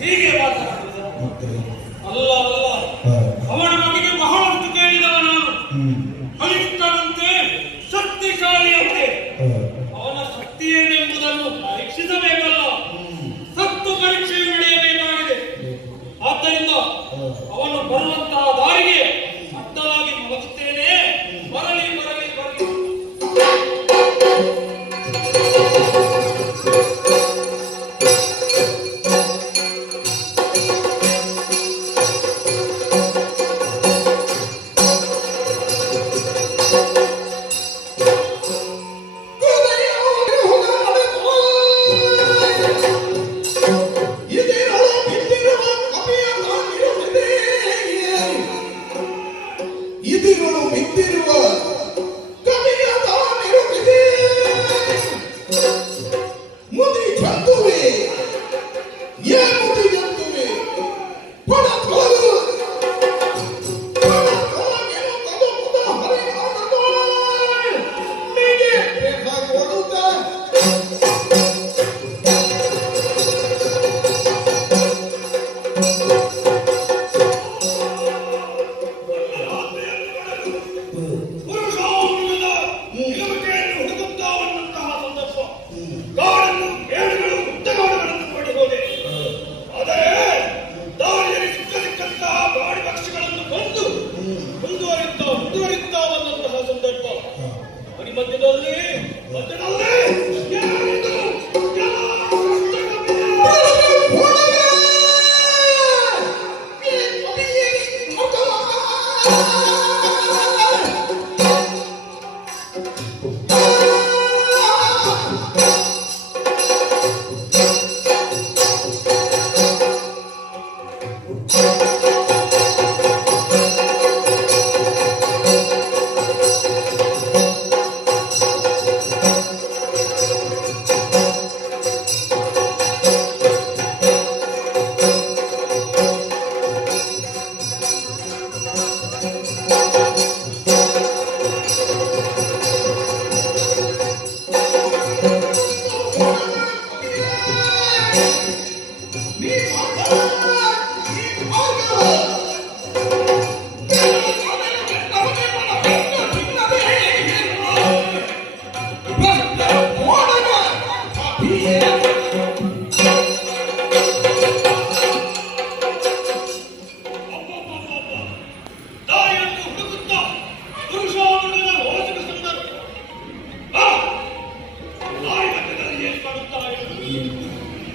ಹೀಗೆ ಅಲ್ಲ ಅವನ ಬಗ್ಗೆ ಬಹಳಷ್ಟು ಕೇಳಿದವ ನಾನು. ಕನಿಷ್ಠನಂತೆ ಶಕ್ತಿಶಾಲಿಯಂತೆ ಅವನ ಶಕ್ತಿ ಏನೆಂಬುದನ್ನು ಪರೀಕ್ಷಿಸಬೇಕಲ್ಲ, ಸತ್ತು ಪರೀಕ್ಷೆ ನಡೆಯಬೇಕಾಗಿದೆ. ಆದ್ದರಿಂದ ಅವನು ಬರುವಂತಹ ದಾರಿಗೆ ಅಡ್ಡಲಾಗಿ ಮಲಗುತ್ತೇನೆ. ಬರಲಿ ಬರಲಿ ಬರಲಿ. ಮಧ್ಯದಲ್ಲಿ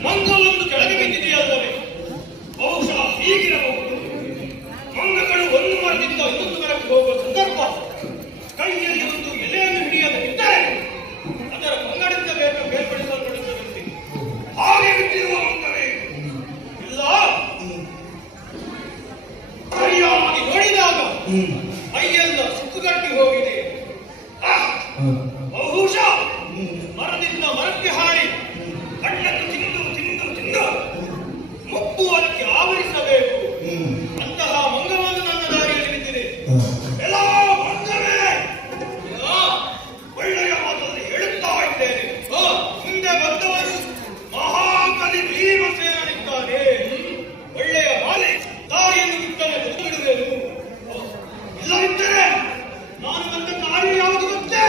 ಮಂಗವನ್ನು ಕೆಳಗೆ ಬಿದ್ದಿದೆಯಲ್ಲವೇ? ಬಹುಶಃ ಹೀಗಿರಬಹುದು. ಮಂಗಗಳು ಒಂದು ಮರದಿಂದ ಇನ್ನೊಂದು ಮರಕ್ಕೆ ಹೋಗುವ ಸಂದರ್ಭ ಕೈಯಲ್ಲಿ ಒಂದು ಎಲೆಯನ್ನು ಹಿಡಿಯದಿದ್ದರೆ ಅದರ ಮಂಗಡಿಂದ ಬೇರ್ಪಡಿಸಲ್ಪಡುತ್ತದೆ. ಹಾಗೆ ಬಿದ್ದಿರುವ ಮಂಗವೇ ಇಲ್ಲ. ಸರಿಯಾಗಿ ನೋಡಿದಾಗ ಮೈಯೆಲ್ಲ ಸುಕ್ಕುಗಟ್ಟಿ ಹೋಗಿದೆ. ಬಹುಶಃ ಮರದಿಂದ ಮರಕ್ಕೆ ಹಾರಿ ಕಣ್ಣನ್ನು ತಿಂದು ತಿಂದು ತಿಂದು ಮುಪ್ಪು ಅದಕ್ಕೆ ಆವರಿಸಬೇಕು. ಅಂತಹ ಮಂಗವನ್ನು ನನ್ನ ದಾರಿಯಲ್ಲಿ ಬಿದ್ದಿದೆ. ಎಲ್ಲ ಮಂಗವೇ, ಒಳ್ಳೆಯ ಮಾತನ್ನು ಹೇಳುತ್ತಾ ಇದ್ದೇನೆ. ಮುಂದೆ ಬಂದವರು ಮಹಾಕಲಿ ಭೀಮಸೇನನಿದ್ದಾನೆ. ಒಳ್ಳೆಯ ಮಾಲೆ ದಾರಿಯನ್ನು ಬಿಟ್ಟರೆ ಬಿಡುವೆನು. ಇಲ್ಲದಿದ್ದರೆ ನಾನು ಬಂದ ಕಾರ್ಯ ಯಾವುದು ಗೊತ್ತೇ?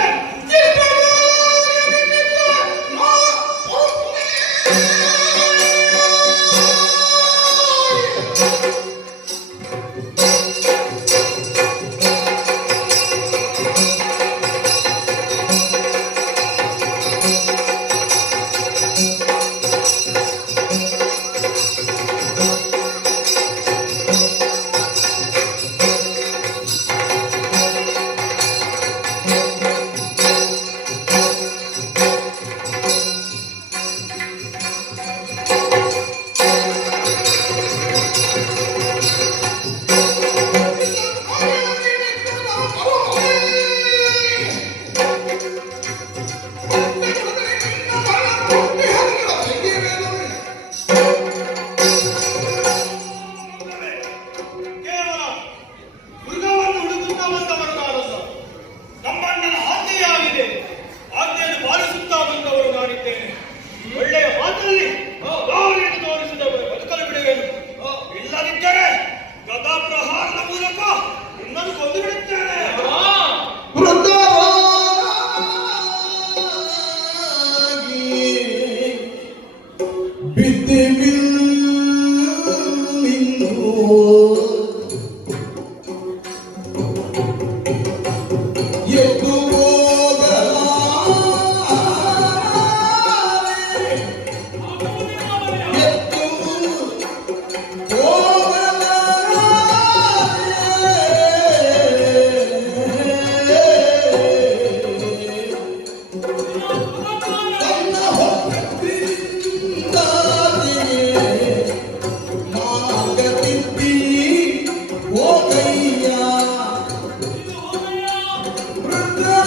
ಒಳ್ಳೆಯ ಮಾತಲ್ಲಿ ದಾರಿಯನ್ನು ತೋರಿಸಿದವರು ಬದುಕಲು ಬಿಡುವೆನು. ಇಲ್ಲದಿದ್ದರೆ ಗದಾ ಪ್ರಹಾರದ ಮೂಲಕ ನಿನ್ನನ್ನು ಕೊಂದು ಬಿಡುತ್ತೇನೆ. Rudraya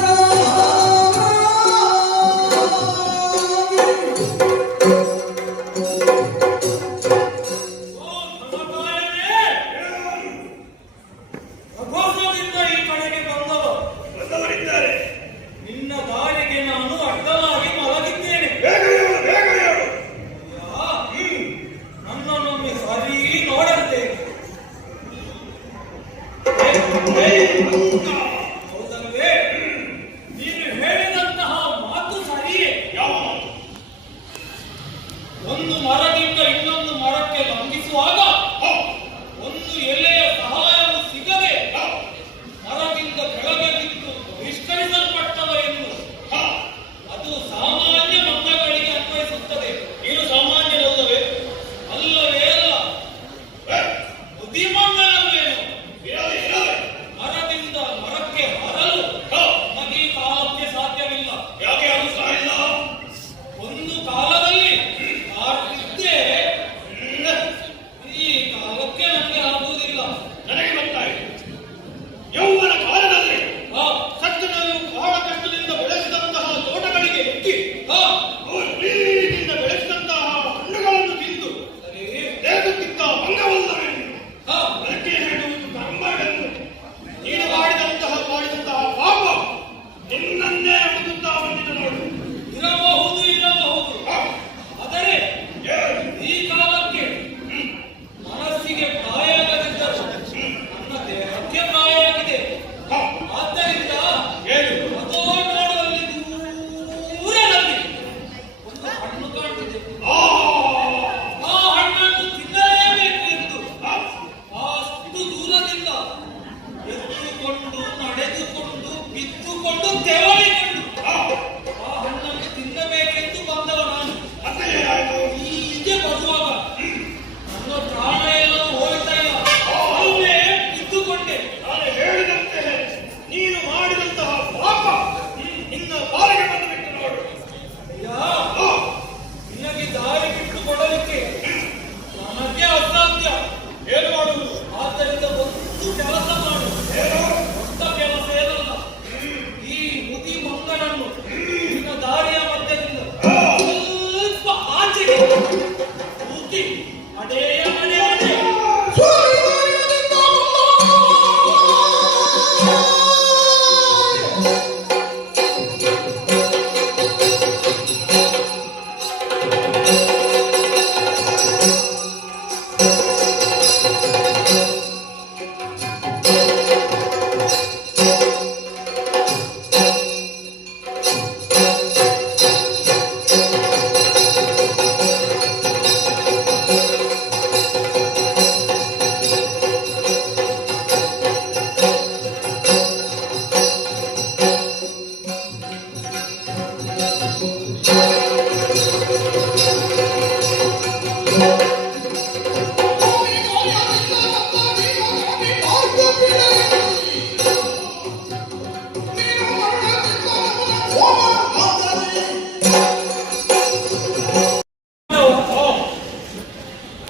ತೆವಳಿಕೊಂಡು ಆ ಹಣ್ಣನ್ನು ತಿನ್ನಬೇಕೆಂದು ಬಂದವ ನಾನು. ಇಲ್ಲಿಗೆ ಬರುವಾಗ ನನ್ನ ಪ್ರಾಣ ಎಲ್ಲವೂ ಹೋಯ್ತಲ್ಲ, ಅಲ್ಲೇ ಬಿದ್ದುಕೊಂಡೆ. ನಾನು ಹೇಳಿದಂತೆ ನೀನು ಮಾಡಿದಂತಹ ಪಾಪ ನಿನ್ನ ಬಾರಿಗೆ ಬಂದು ಬಿಟ್ಟು ನೋಡು. ನಿನಗೆ ದಾರಿ ಬಿಟ್ಟು ಕೊಡಲಿಕ್ಕೆ ನನಗೆ ಅಸಾಧ್ಯ. ಏನು ಮಾಡುವುದು? ಆದ್ದರಿಂದ ಒಂದು ಕೆಲಸ ಮಾಡು. ದೊಡ್ಡ ಕೆಲಸ ಏನಲ್ಲ, ಈ ಮುದಿ ಮಂಗನನ್ನು ನಿನ್ನ ದಾರಿಯ ಮಧ್ಯದಿಂದ ಸ್ವಲ್ಪ ಆಚೆಗೆ ಮುಗಿ ಅಡೇ ಅಡೇ ಅಡೇ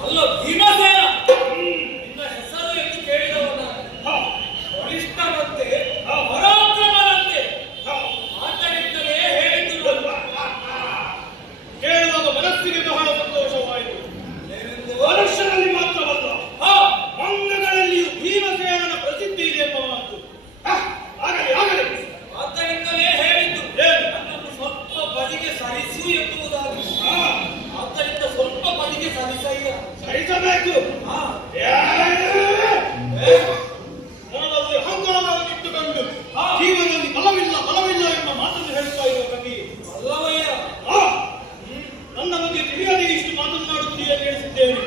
ಅಲ್ಲ ಭೀಮಸೇನ, ನಿನ್ನ ಹೆಸರು ಎಂದು ಕೇಳಿದವನ ಬಲಿಷ್ಠನಂತೆ ಪರಾಕ್ರಮನಂತೆ ಆತನಿಂದಲೇ ಹೇಳಿದ್ದು ಕೇಳುವಾಗ ಮನಸ್ಸಿಗೆ ಬಹಳ ಸಂತೋಷವಾಯಿತು. ಏನೆಂದು? ಮನುಷ್ಯರಲ್ಲಿ ಮಾತ್ರವಲ್ಲ, ಮಂಗಗಳಲ್ಲಿಯೂ ಭೀಮಸೇನನ ಪ್ರಸಿದ್ಧಿ ಇದೆ ಎಂಬ ಮಾತು. ಆಗಲಿ ಆಗಲಿ, ಆತನಿಂದಲೇ ಹೇಳಿದ್ದು ನನ್ನನ್ನು ಸ್ವಲ್ಪ ಬದಿಗೆ ಸರಿಸು ಎನ್ನುವುದಾಗಿ. ಆದ್ದರಿಂದ ಸ್ವಲ್ಪ ಬದಿಗೆ ಸರಿಸಯ್ಯ. ಸಹಿಸಬೇಕು. ಹಾ, ಮನದಲ್ಲಿ ಅಹಂಕಾರವನ್ನಿಟ್ಟುಕೊಂಡು ಜೀವನದಲ್ಲಿ ಬಲವಿಲ್ಲ ಬಲವಿಲ್ಲ ಎಂಬ ಮಾತನ್ನು ಹೇಳ್ತಾ ಇರುವ ಕವಿ ಅಲ್ಲವಯ್ಯ. ನನ್ನ ಬಗ್ಗೆ ತಿಳಿಯದೆ ಇಷ್ಟು ಮಾತನಾಡುತ್ತೀಯ ಕೇಳಿಸಿದ್ದೇನೆ.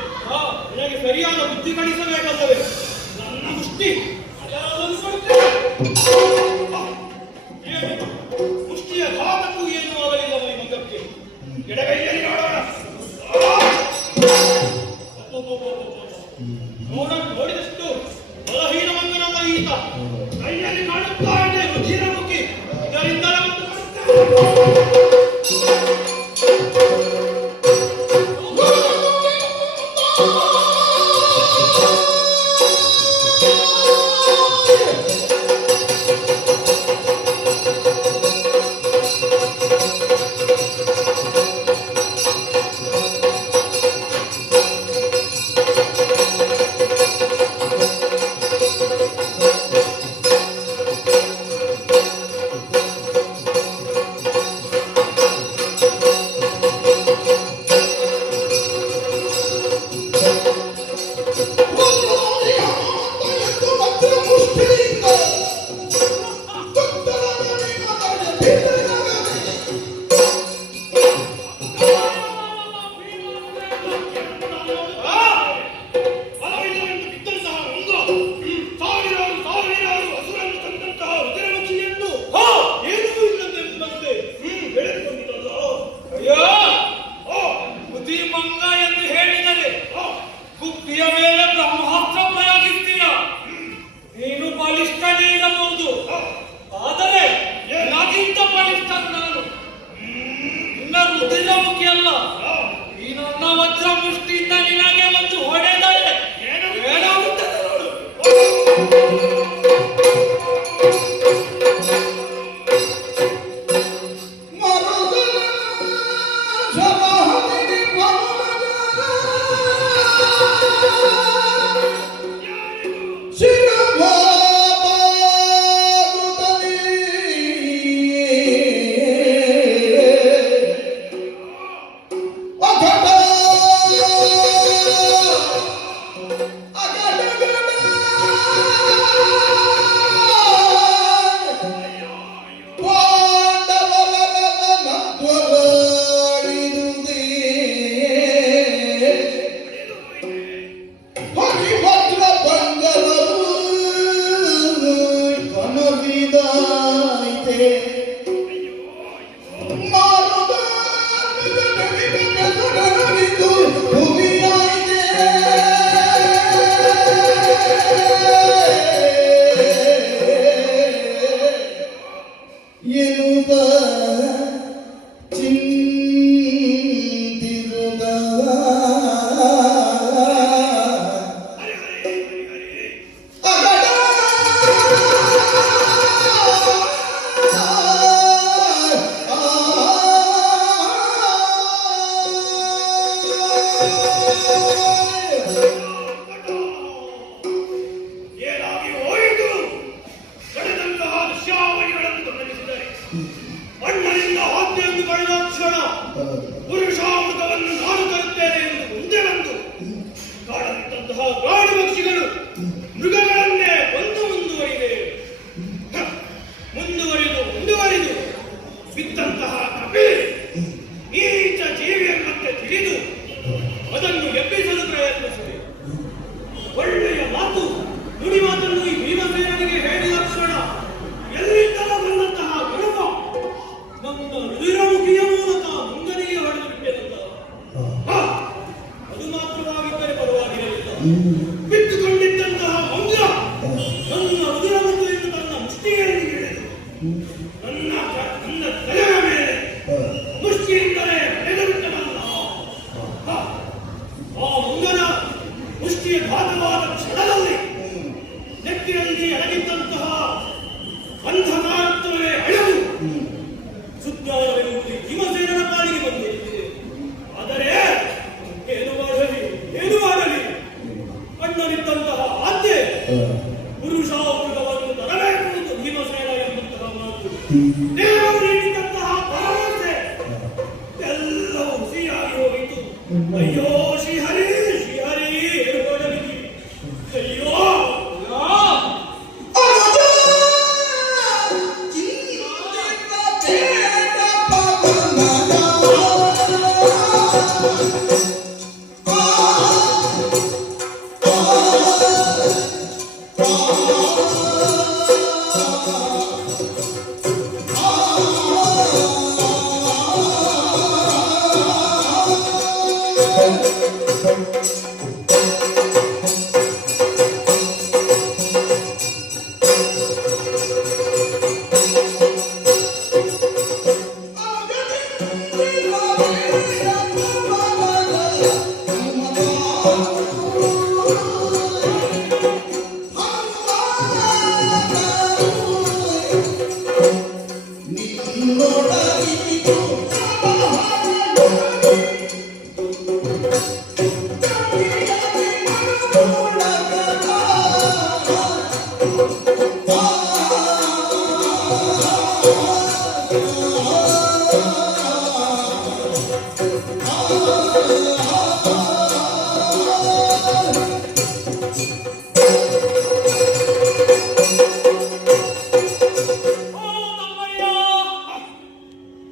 ನಿನಗೆ ಸರಿಯಾದ ಬುದ್ಧಿ ಕಳಿಸಬೇಕಲ್ಲವೇ? ನನ್ನ ಮುಷ್ಟಿ ಮುಷ್ಟಿಯ ಘಾತಕ್ಕೂ ಏನೂ ಆಗಲಿಲ್ಲವ ಈ ಮಗಕ್ಕೆ. ಎಡಗೈಯಲ್ಲಿ ನೋಡೋಣ. ನೋಡಿದಷ್ಟು ಬಲಹೀನ ಮಂಗನಲ್ಲ ಈತ. ಕೈಯಲ್ಲಿ ಕಾಣುತ್ತಾ ಇದೆ ರುಚಿರ ಮುಖಿ. ಇದರಿಂದಲೇ ಒಂದು ನೀನು ಬಲಿಷ್ಠನೇ ಇರಬಹುದು, ಆದರೆ ನನಗಿಂತ ಬಲಿಷ್ಠ ಎನ್ನುವ ಚಿಂತಿರುಗ ಏನಾಗಿ ಹೋಯಿತು? ನಡೆದಂತಹ ದೃಶ್ಯಾವಳಿಗಳನ್ನು ಗಮನಿಸಿದರೆ ಅಣ್ಣನಿಂದ ಆಜ್ಞೆಯನ್ನು ಪಡೆದ ಕ್ಷಣ ಪುರುಷಾಮೃತವನ್ನು ನಾನು ತರುತ್ತೇನೆ ಎಂದು ಮುಂದೆ ಬಂದು ಕಾಡಲಿದ್ದಂತಹ ಪ್ರಾಣಿ ಪಕ್ಷಿಗಳು ಮೃಗಗಳನ್ನೇ ಕೊಂದು ಮುಂದುವರಿದು ಬಿದ್ದಂತಹ ಕಪಿಲೆ ನೀಚ ಜೀವಿಯನ್ನಂತೆ ತಿಳಿದು ಅದನ್ನು ಎಬ್ಬಿಸಲು ಪ್ರಯತ್ನಿಸಿದೆ. ಒಳ್ಳೆಯ ಮಾತು ನುಡಿ ಮಾತನ್ನು ಈ ಭೀಮಸೇನಿಗೆ ಹೇಳಿದ ಕ್ಷಣ ಎಲ್ಲಿಂದಲೂ ಬಂದಂತಹ ಗರ್ವ ನಮ್ಮ ರುಧಿರಮುಖಿಯ ಮೂಲಕ ಮುಂಗನಿಗೆ ಹೊಡೆದು ಬಿಟ್ಟಿರುತ್ತ. ಅದು ಮಾತ್ರವಾಗಿದ್ದರೆ ಪರವಾಗಿರಲಿಲ್ಲ. ಬಿಟ್ಟುಕೊಂಡಿದ್ದಂತಹ ಮಂಗ ನನ್ನ ರುಧಿರಮುಖಿಯನ್ನು ತನ್ನ ಮುಷ್ಟಿಯಲ್ಲಿ ಹಿಡಿದು ನನ್ನ ತಲೆಯ ಮೇಲೆ ಮುಷ್ಟಿಯಿಂದಲೇ ಹೊಡೆದು ಬಿಟ್ಟನಲ್ಲ. ಆ ಮಂಗನ ಮುಷ್ಟಿಯ ಘಾತವಾದ ಕ್ಷಣದಲ್ಲಿ ನೆತ್ತಿಯಲ್ಲಿ ಅಡಗಿದ್ದಂತಹ ಅಂಧಕಾರತ್ವವೇ ಅಳೆದು ಸುಜ್ಞಾನವೆಂಬುದು ಭೀಮಸೇನನ ಪಾಲಿಗೆ ಬಂದಿದೆ. ಆದರೆ ಏನು ಮಾಡಲಿ ಅಣ್ಣನಿದ್ದಂತಹ ಆಜ್ಞೆ ಪುರುಷಾಮೃತವನ್ನು ತರಬೇಕು ಎಂದು ಭೀಮಸೇನ ಎಂಬಂತಹ ಮಾತು ದೇವರು ನೀಡಿದಂತಹ ಭರವಸೆ ಎಲ್ಲವೂ ಹುಸಿಯಾಗಿ ಹೋಯಿತು. ಅಯ್ಯೋ ಶ್ರೀಹರಿ ಏನು ಮಾಡಲಿ? ಅಯ್ಯೋ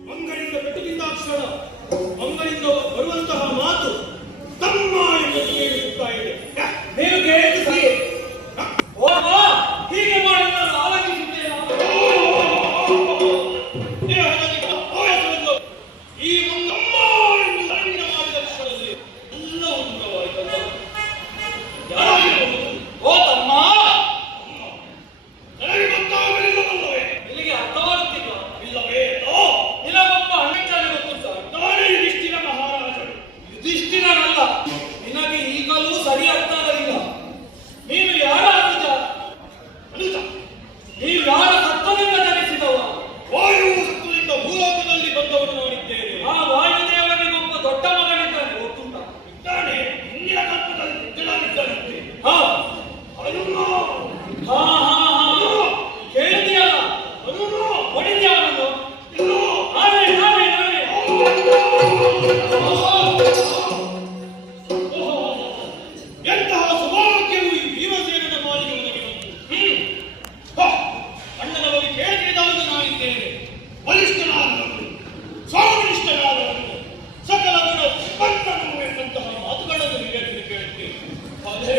ಮಂಗಳಿಂದ ಪೆಟ್ಟು ತಿಂದಾಕ್ಷಣ ಮಂಗಳಿಂದ ಬರುವಂತಹ ಮಾತು ತಮ್ಮ ಎಂದು ಕೇಳಿಸುತ್ತಾ ಇದೆ. ನೀವು ಕೇಳಿದ್ದು ಸರಿ. ಓಹೋ, ಹೀಗೆ ಮಾಡಲು ಆಲೋಚಿಸಿದ್ದೇನೆ. ದೇಹದಲ್ಲಿ ಆಯಾಸವೆಂದು ಈ ಮಂಗಮ್ಮ ಎಂದು ಅರಣ್ಯ ಮಾಡಿದ ಕ್ಷಣದಲ್ಲಿ ಎಲ್ಲ ಉಂಟವಾಯಿತಲ್ಲ. ಯಾರಾಗಿರಬಹುದು? ಓ ತಮ್ಮ, ನನಗೆ ಗೊತ್ತಾಗಲಿಲ್ಲವಲ್ಲವೇ? ನಿನಗೆ ಅರ್ಥವಾಗುತ್ತಿಲ್ಲ. ಇಲ್ಲವೇ? ನಿನಗೊಬ್ಬ ಹಣ್ಣಿನ ಗೊತ್ತುಂಟ. ನಾನೇ ಯುಧಿಷ್ಠಿರ ಮಹಾರಾಜರು. ಯುಧಿಷ್ಠಿರನಲ್ಲ, ನಿನಗೆ ಈಗಲೂ ಸರಿ ಅರ್ಥ ಆಗಲಿಲ್ಲ. ನೀನು ಯಾರ ಅನುಜ? ಅನುಜ? ನೀನು ಯಾರ ಸತ್ವದಿಂದ ಜನಿಸಿದವ? ವಾಯು ಸತ್ವದಿಂದ ಭೂಲೋಕದಲ್ಲಿ ಬಂದವನು ನಾನಿದ್ದೇನೆ. ಆ ವಾಯುದೇವನಿಗೊಬ್ಬ ದೊಡ್ಡ ಮಗನಿದ್ದಾನೆ, ಗೊತ್ತುಂಟ? ಇದ್ದಾನೆ. ಹಿಂದಿನ ಕಲ್ಪದಲ್ಲಿ ಸಿದ್ಧನಾಗಿದ್ದಾನಂತೆ. ಹಾ ಅವನು ಹಾ ಕೇಳಿದೆಯಲ್ಲ, ಅವನು ಹೊಡಿದ್ಯಾವನನ್ನು? ಇಲ್ಲೋ ನಾವೇ ಎಂತಹ ಸೌಭಾಗ್ಯವು ಈ ಭೀಮಸೇನನ ಪಾಲಿಗೆ ಒದಗಿ ಬಂತು. ಅಣ್ಣನ ಬಗ್ಗೆ ಕೇಳಿದಾಗ ನಾನಿದ್ದೇನೆ. ಬಲಿಷ್ಠನಾದವನು, ಸ್ವಾಮಿನಿಷ್ಠನಾದವನು, ಸಕಲ ಗುಣ ಸಂಪನ್ನನು ಎಂಬಂತಹ ಮಾತುಗಳನ್ನು ನಿಮಗೆ ಕೇಳುತ್ತೇನೆ. ಆದರೆ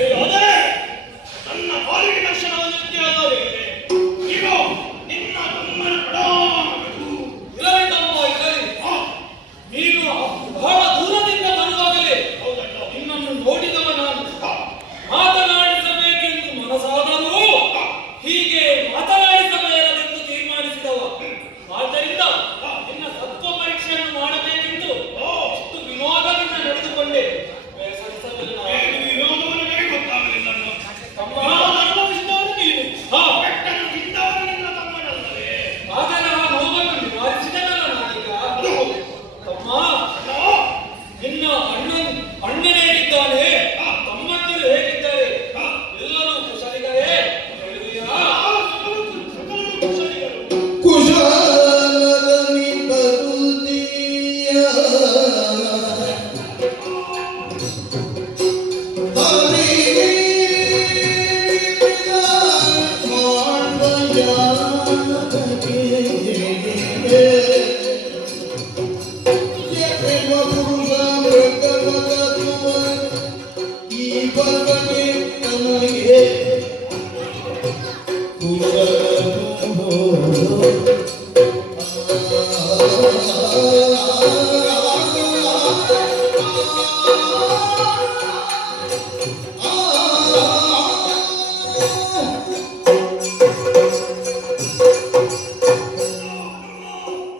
ನನ್ನ ಪಾಲಿಗೆ ದರ್ಶನವನ್ನು ಇತ್ಯಾಗಲಿದೆ. ಈಗ ನಿನ್ನ ತಮ್ಮನ ಹೇಳಿದವ. ಆದ್ದರಿಂದ ನಿನ್ನ ಸತ್ವ ಪರೀಕ್ಷೆಯನ್ನು ಮಾಡಬೇಕೆಂದು ಇಷ್ಟು ವಿನೋದದಿಂದ ನಡೆದುಕೊಂಡೆ. ಬೇಸರಿಸಲಿಲ್ಲ. ಏನು ವಿನೋದವನ್ನು ನನಗೆ ಗೊತ್ತಾಗಲಿಲ್ಲ. ತಮ್ಮ ಅನುಭವಿಸಿದವರು ನೀನು. ಬೆಟ್ಟನ್ನು ತಿಂದವರು ನಿನ್ನ ತಮ್ಮನಲ್ಲವೇ? ಆದರೆ ಆ ನೋವನ್ನು ನಿವಾರಿಸಿದನಲ್ಲ ನಾನೀಗ. ತಮ್ಮ, ನಿನ್ನ ಅಣ್ಣನೇ ಹೇಗಿದ್ದಾನೆ, ತಮ್ಮಂದಿರು ಹೇಗಿದ್ದಾರೆ, ಎಲ್ಲರೂ ಕುಶಲಿಗರೇ ಹೇಳುವಿಯಾ? ಕುಶಲನಿ ಬರುದಿಯ ಈ ಪರ್ವಗೆ ತನಗೆ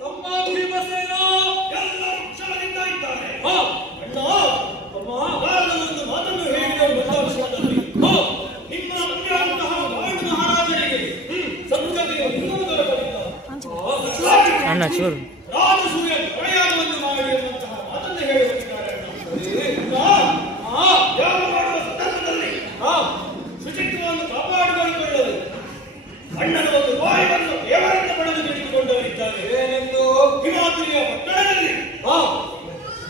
ತಮ್ಮ ಭೀಮಸೇನ, ಎಲ್ಲರೂ ಕುಶಲದಿಂದ ಇದ್ದಾರೆ. ಅಣ್ಣ, ತಮ್ಮ, ನಾನು ಒಂದು ಮಾತನ್ನು ಹೇಳಿದೆ ಬಂದಾಂಶದಲ್ಲಿ. ನಿಮ್ಮ ಅಂತಹ ವಾಲ್ಡ್ ಮಹಾರಾಜರಿಗೆ ಸಂಸ್ಕೃತಿಯ ಇನ್ನೂ ದೊರಕಲಿಲ್ಲ. ಅಣ್ಣ ಚೂರು ರಾಜಸೂಯ ಪ್ರಯಾಣವನ್ನು ಮಾಡಿ ಎಂಬಂತಹ ಮಾತನ್ನು ಹೇಳುತ್ತಿದ್ದಾರೆ. ಯಾಗ ಮಾಡುವ ಸಂದರ್ಭದಲ್ಲಿ ಶುಚಿತ್ವವನ್ನು ಕಾಪಾಡಿಕೊಳ್ಳಲು ಅಣ್ಣನ ಒಂದು ಬಾಯಿಯನ್ನು ದೇವರಿಂದ ಪಡೆದು ತೆಗೆದುಕೊಂಡವರಿದ್ದಾರೆ. ಏನೆಂದು? ಹಿಮಾದ್ರಿಯ ಪಟ್ಟಣದಲ್ಲಿ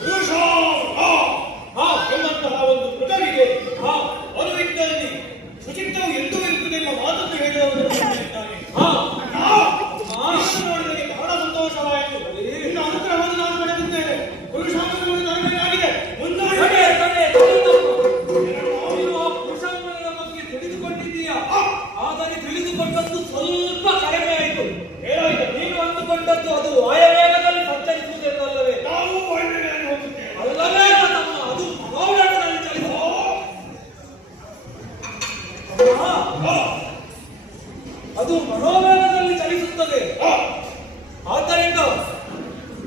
ಪುರುಷ ಎಂಬಂತಹ ಒಂದು ಮೃಗವಿದೆ. ಅದು ಇದ್ದಲ್ಲಿ ಶುಚಿತ್ವವು ಎಂದೂ ಇರುತ್ತದೆ ಎಂಬ ಮಾತನ್ನು ಹೇಳುವವರು ಇದ್ದಾರೆ. ನೋಡಿದರೆ ಬಹಳ ಸಂತೋಷವಾಯಿತು. ನಿನ್ನ ಅನುಗ್ರಹವನ್ನು ನಾನು ಪಡೆದಿದ್ದೇನೆ. ಪುರುಷಾಂಗವನ್ನು ತರಬೇಕಾಗಿದೆ. ಮುಂದುವರಿಕೆ ನೀನು ಆ ಪುರುಷಾಂಗಗಳ ಬಗ್ಗೆ ತಿಳಿದುಕೊಂಡಿದ್ದೀಯಾ? ಆದರೆ ತಿಳಿದುಕೊಂಡದ್ದು ಸ್ವಲ್ಪ ಕಡಿಮೆ ಆಯಿತು. ಏನಾಯಿತು? ನೀನು ಅಂದುಕೊಂಡದ್ದು ಅದು ವಾಯವೇಗದಲ್ಲಿ ಸಂಚರಿಸುವುದೆಲ್ಲವೇ? ನಾವು ಒಳ್ಳೆಯದಾಗಿ ಹೋಗುತ್ತೇವೆ. ಅಲ್ಲವೇ ತಮ್ಮ, ಅದು ಮನೋವೇಗದಲ್ಲಿ ಚಲಿಸುವುದು. ಅದು ಮನೋವೇಗದಲ್ಲಿ ಚಲಿಸುತ್ತದೆ. ಆದ್ದರಿಂದ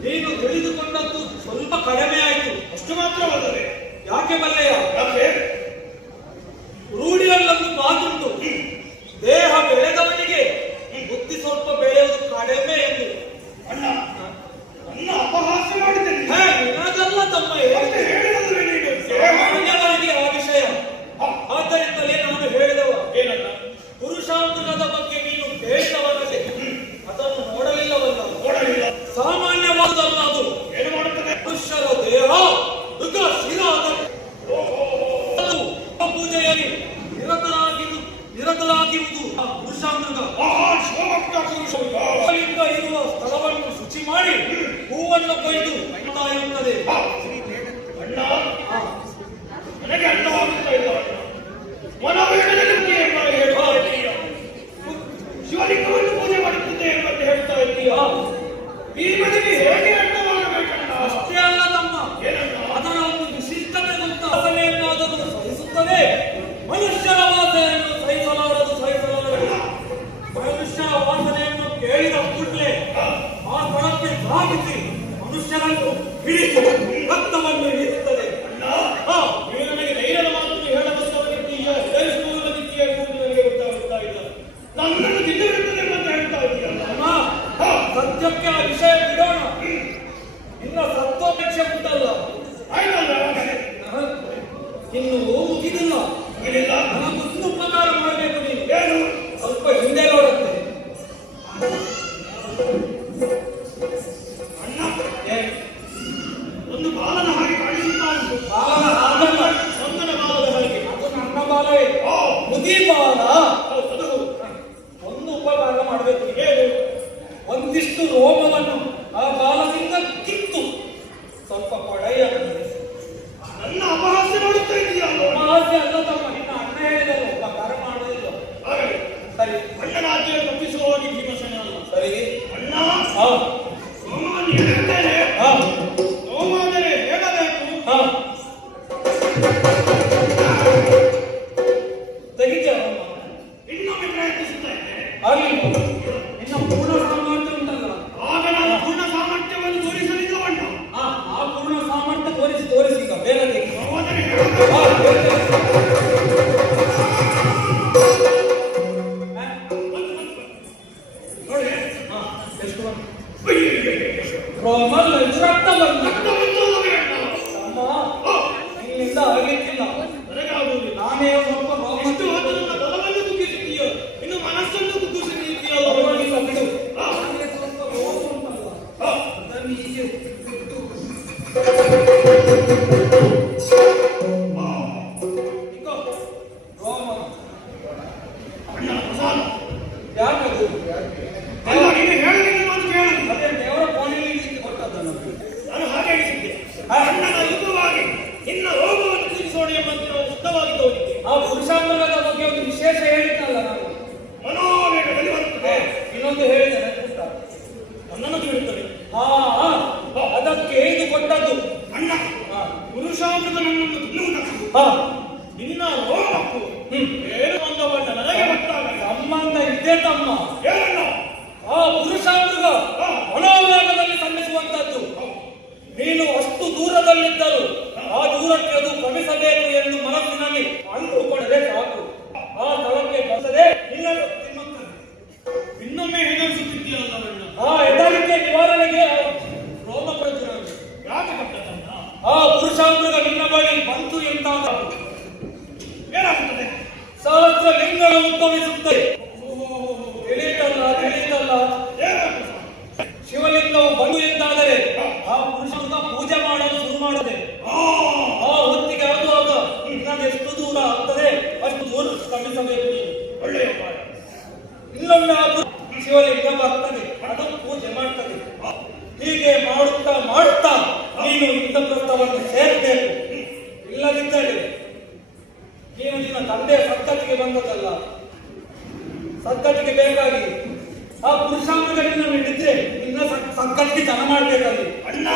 ನೀನು ತಿಳಿದುಕೊಂಡದ್ದು ಸ್ವಲ್ಪ ಕಡಿಮೆ ಆಯಿತು. ಅಷ್ಟು ಮಾತ್ರವಲ್ಲದೆ ಯಾಕೆ ಬಲ್ಲೆಯ? ಯಾಕೆ? ರೂಢಿಯಲ್ಲೊಂದು ಮಾತುಂಟು, ದೇಹ ಬೆಳೆದವನಿಗೆ ಬುದ್ಧಿ ಸ್ವಲ್ಪ ಬೆಳೆಯುವುದು ಕಡಿಮೆ ಎಂದು. ಅಣ್ಣ ನನ್ನ ಅಪಹಾಸ್ಯ ಮಾಡಿದ್ದೇನೆ. ನಿನಗಲ್ಲ ತಮ್ಮ, ಮತ್ತೆ ಹೇಳಿದ್ರೆ ನೀನು ಸಾಮಾನ್ಯವಾಗಿ ಆ ವಿಷಯ. ಆದ್ದರಿಂದಲೇ ನಾನು ಹೇಳಿದವ. ಏನಣ್ಣ? ಪುರುಷಾಂಗದ ಬಗ್ಗೆ ನೀನು ಕೇಳಿದವನಲ್ಲೇ ಅದನ್ನು ನೋಡಲಿಲ್ಲವಲ್ಲ. ನೋಡಲಿಲ್ಲ. ಸಾಮಾನ್ಯವಾದಲ್ಲ ಅದು. ಏನು ಮಾಡುತ್ತದೆ? ಮನುಷ್ಯರ ದೇಹ ಮೃಗ ಶಿರಾದ ಪೂಜೆಯಲ್ಲಿ ನಿರತರಾಗಿರುವುದು ಆ ಪುರುಷಾಂಗ. ಶಿವಭಕ್ತ ಪುರುಷ ಇರುವ ಸ್ಥಳವನ್ನು ಶುಚಿ ಮಾಡಿ ಹೂವನ್ನು ಕೊಯ್ದು ಇಡ್ತಾ ಇರುತ್ತದೆ. ಅಣ್ಣ ನನಗೆ ಅರ್ಥವಾಗುತ್ತಾ ಇಲ್ಲ. ಮನೋವೇಗದಲ್ಲಿ ಹೇಳ್ತಾ ಇದ್ದೀಯ. ಶಿವಲಿಂಗವನ್ನು ಪೂಜೆ ಮಾಡುತ್ತಿದ್ದೆ ಎಂಬಂತೆ ಹೇಳ್ತಾ ಇದ್ದೀಯ. ಈ ಮನೆಗೆ ಹೇಗೆ ಅರ್ಥವಾಗಬೇಕಣ್ಣ? ಅಷ್ಟೇ ಅಲ್ಲ ತಮ್ಮ, ಏನಣ್ಣ? ಅದರ ಒಂದು ವಿಶಿಷ್ಟತೆ ಗೊತ್ತ. ವಾಸನೆಯನ್ನಾದರೂ ಸಹಿಸುತ್ತದೆ, ಮನುಷ್ಯರ ವಾಸನೆಯನ್ನು ಸಹಿಸಲಾರದು. ಮನುಷ್ಯರ ವಾಸನೆಯನ್ನು ಕೇಳಿದ ಕೂಡಲೇ ಆ ಸ್ಥಳಕ್ಕೆ ಧಾವಿಸಿ ಮನುಷ್ಯರನ್ನು ಹಿಡಿದು ರಕ್ತವನ್ನು ಇರಿಸುತ್ತದೆ. ನೀವು ನನಗೆ ಧೈರ್ಯದ ಮಾತನ್ನು ಹೇಳಬಲ್ಲವನಿದ್ದೀಯ, ಹೆದರಿಸುವುದಕ್ಕಿದ್ದೀಯ ಎಂಬುದು ನನಗೆ ಗೊತ್ತಾಗುತ್ತಾ ಇಲ್ಲ. ನನ್ನನ್ನು ತಿಂದಿರುತ್ತದೆ ಎಂಬಂತೆ ಹೇಳ್ತಾ ಇದ್ದೀಯಲ್ಲ. ಸದ್ಯಕ್ಕೆ ಆ ವಿಷಯ ಬಿಡೋಣ. ಇನ್ನ ಸತ್ವಪೇಕ್ಷೆ ಉಂಟಲ್ಲ, ಆಯ್ತಲ್ಲ? ಇನ್ನು ಮುಗಿದಿಲ್ಲ. ಮುಗಿಲಿಲ್ಲ? ನನಗೊಂದು ಉಪಕಾರ ಮಾಡಬೇಕು ನೀನು. ಏನು? ಸ್ವಲ್ಪ ಹಿಂದೆ ನೋಡುತ್ತೆ. ಅಣ್ಣ ಒಂದು ಬಾಲನ ಹಾಗೆ ಕಾಣಿಸುತ್ತಾ ಉಂಟು. ಬಾಲನ ಹಾಗಲ್ಲ, ಸಂಗನ ಬಾಲದ ಹಾಗೆ. ಅದು ನನ್ನ ಬಾಲವೇ. ಮುದಿ ಬಾಲ. ಅದು ಒಂದು ಉಪಕಾರ ಮಾಡಬೇಕು. ಏನು? ಒಂದಿಷ್ಟು ರೋಮವನ್ನು ಆ ಬಾಲದಿಂದ ಕಿತ್ತು ಸ್ವಲ್ಪ ಕೊಡೆಯ. ನನ್ನ ಅಪಹಾಸ್ಯ ಮಾಡುತ್ತಾ ಇದೆಯಲ್ಲ. ಮಹಾಸ್ಯ ಅಲ್ಲ ತಮ್ಮ, ನಿನ್ನ ಅಣ್ಣ ಹೇಳಿದಲ್ಲ ಉಪಕಾರ ಮಾಡುವುದಿಲ್ಲ. ಹಾಗೆ ಸರಿ, ಅಣ್ಣನ ಆಜ್ಞೆಯನ್ನು ತಪ್ಪಿಸುವವನಿಗೆ ಭೀಮಸೇನ ಅಲ್ಲ. ಸರಿ. ಅಣ್ಣ ಸೋಮವನ್ನು ಹೇಳುತ್ತೇನೆ. ಸೋಮಾದರೆ ಹೇಳಬೇಕು. ತೆಗಿತ ಇನ್ನೊಮ್ಮೆ ಪ್ರಯತ್ನಿಸುತ್ತಾ ಇದ್ದೇನೆ. ಆಗಲಿ. ಇನ್ನು ಪೂರ್ಣ ಸಾಮರ್ಥ್ಯ ಎಷ್ಟು ಬಂತು? ರೋಮಲ್ ರಕ್ತ ಬಂತು. ತಮ್ಮ ನಿನ್ನಿಂದ ಆಗಲಿಕ್ಕಿಲ್ಲ, ನನಗಾಗುವುದಿಲ್ಲ. ನಾನೇ ಸ್ವಲ್ಪ ಎಷ್ಟು ಹೊತ್ತು ನನ್ನ ಬಲವನ್ನು ಕುಗ್ಗಿಸಿದ್ದೀಯೋ, ಇನ್ನು ಮನಸ್ಸನ್ನು ಕುಗ್ಗಿಸಿದ್ದೀಯೋ. ಪರವಾಗಿಲ್ಲ ಬಿಡು. ಆ, ನನಗೆ ಸ್ವಲ್ಪ ರೋಗ ಉಂಟಲ್ಲ, ಆ, ಅದನ್ನು ಹೀಗೆ ಬಿಟ್ಟು ಇಕೋ, ರೋಮ ಅಣ್ಣ ಪ್ರಸಾದ. ಯಾಕದು? ಅಲ್ಲ, ನೀನು ಹೇಳಿದ ಮಾತು ಕೇಳಲಿ. ಅದೇ ದೇವರ ಕೋಣೆಯಲ್ಲಿ ಇಟ್ಟು ಕೊಟ್ಟದ್ದು ನಮಗೆ. ನಾನು ಹಾಗೆ ಎಣಿಸಿದ್ದೆ. ಅಣ್ಣನ ಯುಗವಾಗಿ ನಿನ್ನ ರೋಗವನ್ನು ತಿಳಿಸೋಣ ಎಂಬಂತೆ ನಾವು ಸಿದ್ಧವಾಗಿ ತೋರಿದ್ದೆ. ಆ ಪುರುಷಾಂಗದ ಬಗ್ಗೆ ಒಂದು ವಿಶೇಷ ಹೇಳಿದ್ನಲ್ಲ ನಾನು. ಮನೋವೇಗದಲ್ಲಿ ಬರುತ್ತದೆ. ಇನ್ನೊಂದು ಹೇಳಿದ್ದೇನೆ ಪುಟ್ಟ. ನನ್ನನ್ನು ತಿಳಿಯುತ್ತದೆ. ಹಾ ಅದಕ್ಕೆ ಇದು ಕೊಟ್ಟದ್ದು. ಅಣ್ಣ, ಹಾ ಪುರುಷಾಮೃತ ನನ್ನನ್ನು ತಿನ್ನುವುದಕ್ಕೂ ಹಾ ನಿನ್ನ ರೋಗಕ್ಕೂ ಏನು ಸಂಬಂಧವನ್ನ ನನಗೆ ಗೊತ್ತಾಗಲ್ಲ. ಸಂಬಂಧ ಇದೆ ತಮ್ಮ. ಏನಣ್ಣ? ಆ ಪುರುಷಾಮೃಗ ಮನೋವೇಗದಲ್ಲಿ ಸಂಧಿಸುವಂತದ್ದು. ನೀನು ಅಷ್ಟು ದೂರದಲ್ಲಿದ್ದರು ಆ ದೂರಕ್ಕೆ ಅದು ಕ್ರಮಿಸಬೇಕು ಎಂದು ಮನಸ್ಸಿನಲ್ಲಿ ಅಂದುಕೊಂಡರೆ ಸಾಕು. ಆ ಸ್ಥಳಕ್ಕೆ ಬರ್ತದೆ, ನಿನ್ನನ್ನು ತಿನ್ನುತ್ತದೆ. ಇನ್ನೊಮ್ಮೆ ಹೆದರಿಸುತ್ತಿದ್ದೀಯಲ್ಲ ಅಣ್ಣ. ಆ ಹೆದರಿಕೆ ನಿವಾರಣೆಗೆ ರೋಮ ಕೊಡುತ್ತೆ ನನಗೆ. ಯಾಕೆ ಕಟ್ಟದಣ್ಣ? ಆ ಪುರುಷಾಮೃಗ ನಿನ್ನ ಬಳಿ ಬಂತು ಎಂತಾಗ ಏನಾಗುತ್ತದೆ? ಸಹಸ್ರ ಲಿಂಗಗಳು ಉದ್ಭವಿಸುತ್ತದೆ. ತಿಳಿತಲ್ಲ ತಿಳಿತಲ್ಲ. ಏನಾಗುತ್ತದೆ? ಶಿವಲಿಂಗವು ಬಂದು ಎಂದಾದರೆ ಆ ಪುರುಷಾಮೃಗ ಪೂಜೆ ಮಾಡಲು ಶುರು ಮಾಡದೆ ಆ ಹೊತ್ತಿಗೆ ಆಗುವಾಗ ನಿನ್ನದು ಎಷ್ಟು ದೂರ ಆಗ್ತದೆ ಅಷ್ಟು ದೂರ ಕ್ರಮಿಸಬೇಕು ನೀನು. ಒಳ್ಳೆಯ ಉಪಾಯ. ಇನ್ನೊಮ್ಮೆ ಆ ಶಿವಲಿಂಗ ಬರ್ತದೆ, ಅದು ಪೂಜೆ ಮಾಡ್ತದೆ. ಹೀಗೆ ಮಾಡುತ್ತಾ ಮಾಡುತ್ತಾ ನೀನು ಇಂದ್ರಪ್ರಸ್ಥವನ್ನು ಸೇರಬೇಕು. ಇಲ್ಲದಿದ್ದರೆ ನೀನು ನಿನ್ನ ತಂದೆ ಸದ್ಗತಿಗೆ ಬಂದದಲ್ಲ, ಸದ್ಗತಿಗೆ ಬೇಕಾಗಿ ಆ ಪುರುಷಾಂಗಗಳಿಂದ ಹಿಡಿದ್ರೆ ನಿನ್ನ ಸದ್ಗತಿಗೆ ಜನ ಮಾಡ್ಬೇಕಲ್ಲಿ. ಅಣ್ಣ,